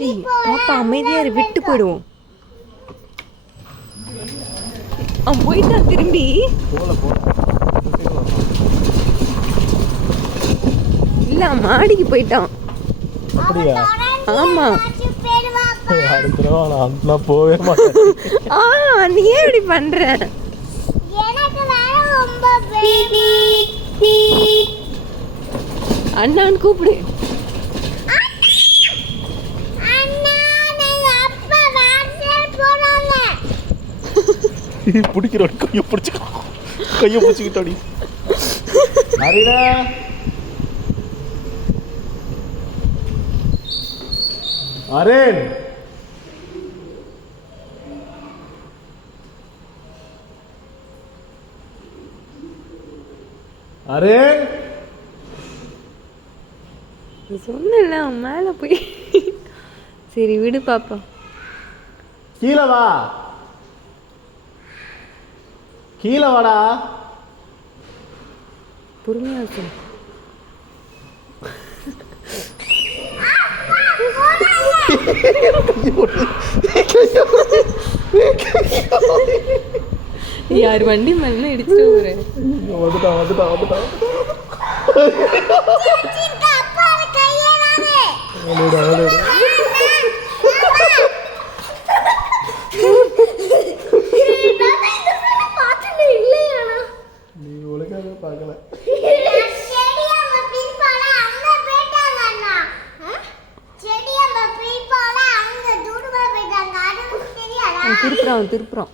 பாப்பா அமைதியா விட்டு போயிடுவோம். அவன் போயிட்டான் திரும்பி. இல்ல மாடிக்கு போயிட்டான். ஆமா போவே மாட்டேன். நீ ஏன் இப்படி பண்ற? அண்ணான்னு கூப்பிடு. பிடிக்கிற கையை பிடிச்சிக்கிட்டோடி. அரிடா அரேன் அரேன் சொன்னல மேல போய். சரி விடு பாப்பா. கீழே வா, கீழே வாடா. பொறுமையா சொல்லு. யார் வண்டி மேல இடிச்சுட்டு போறேன். நீ ஒழுங்காக பார்க்கல. திருப்புறான்.